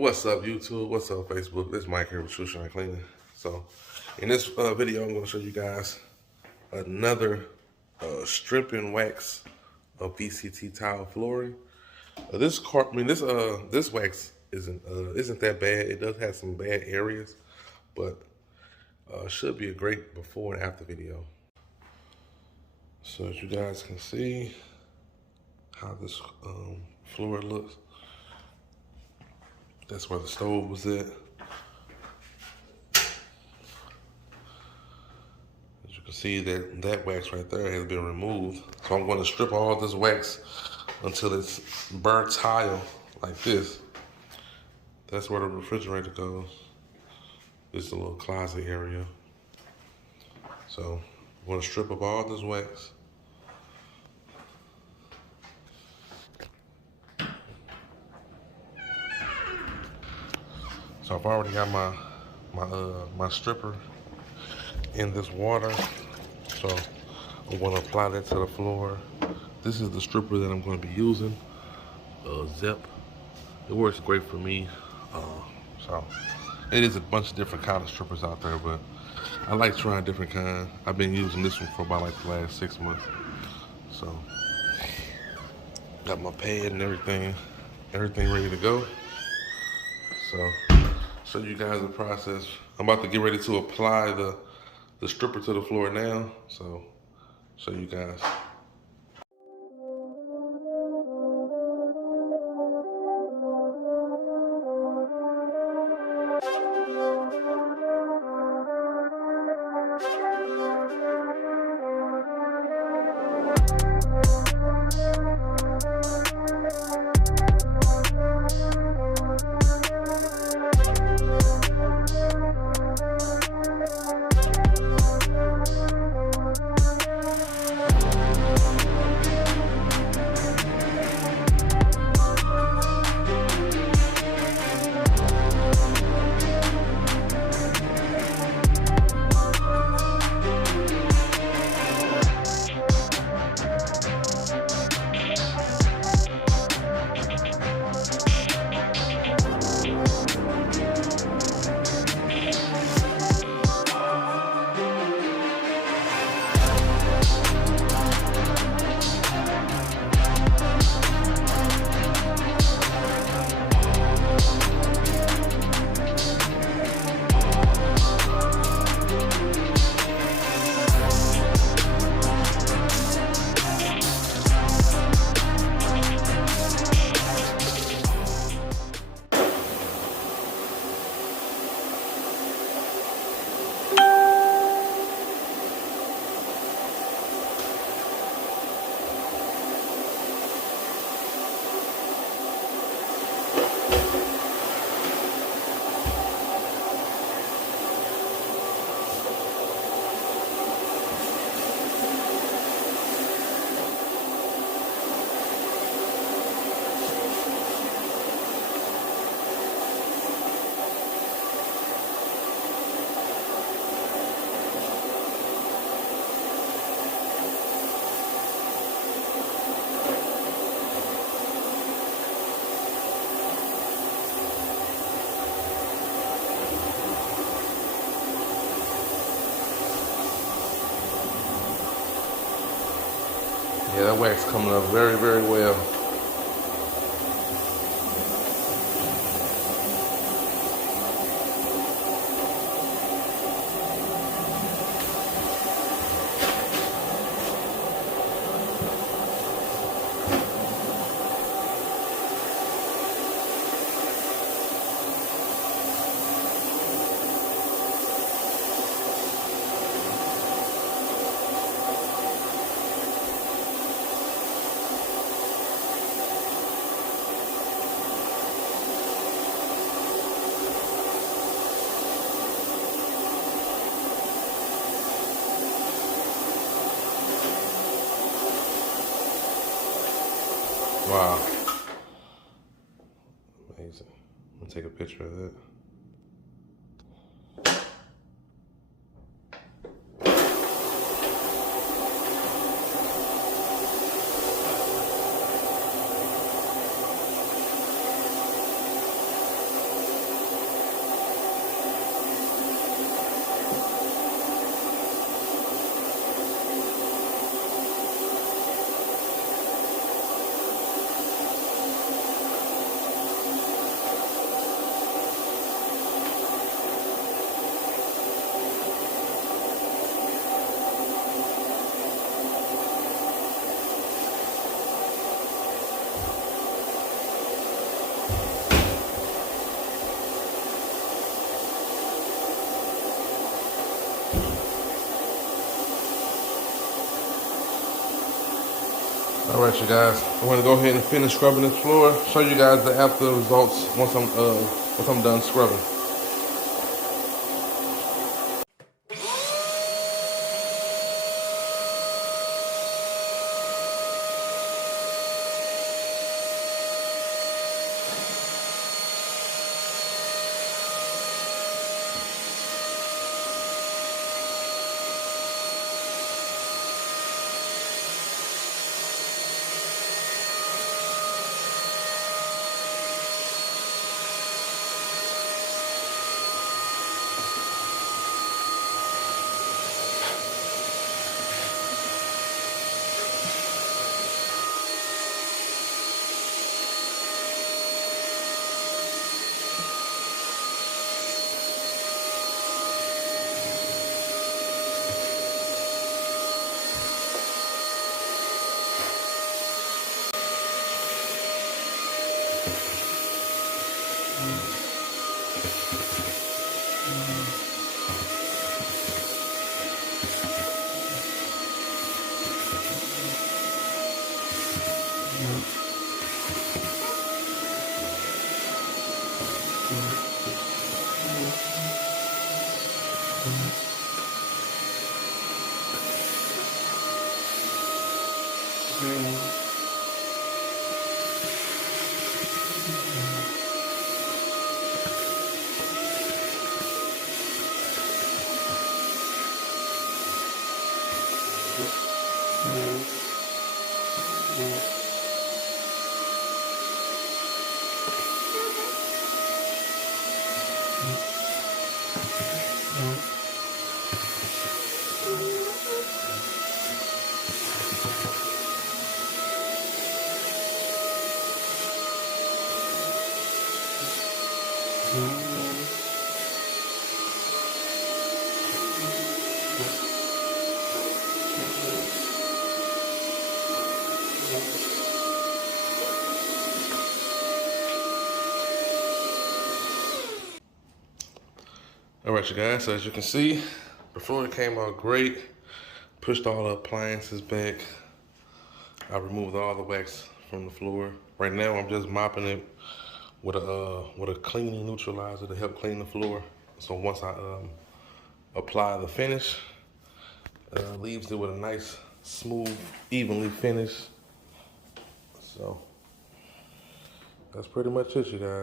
What's up, YouTube? What's up, Facebook? This is Mike here with Trushine Cleaning. So, in this video, I'm going to show you guys another strip and wax of VCT tile flooring. This wax isn't that bad. It does have some bad areas, but should be a great before and after video. So, as you guys can see how this floor looks. That's where the stove was at. As you can see, that wax right there has been removed. So I'm going to strip all this wax until it's burnt tile like this. That's where the refrigerator goes. This is a little closet area. So I'm going to strip up all this wax. So I've already got my stripper in this water. So I'm going to apply that to the floor. This is the stripper that I'm going to be using, Zep. It works great for me. So it is a bunch of different kind of strippers out there, but I like trying different kinds. I've been using this one for about like the last 6 months. So got my pad and everything ready to go. So show you guys the process. I'm about to get ready to apply the stripper to the floor now. So show you guys. Yeah, that wax coming up very, very well. Wow. Amazing. I'm gonna take a picture of that. Alright, you guys, I'm gonna go ahead and finish scrubbing this floor. Show you guys the after results once I'm done scrubbing. Alright, you guys, so as you can see, the floor came out great. Pushed all the appliances back. I removed all the wax from the floor. Right now, I'm just mopping it with a cleaning neutralizer to help clean the floor. So once I apply the finish, leaves it with a nice, smooth, evenly finish. So that's pretty much it, you guys.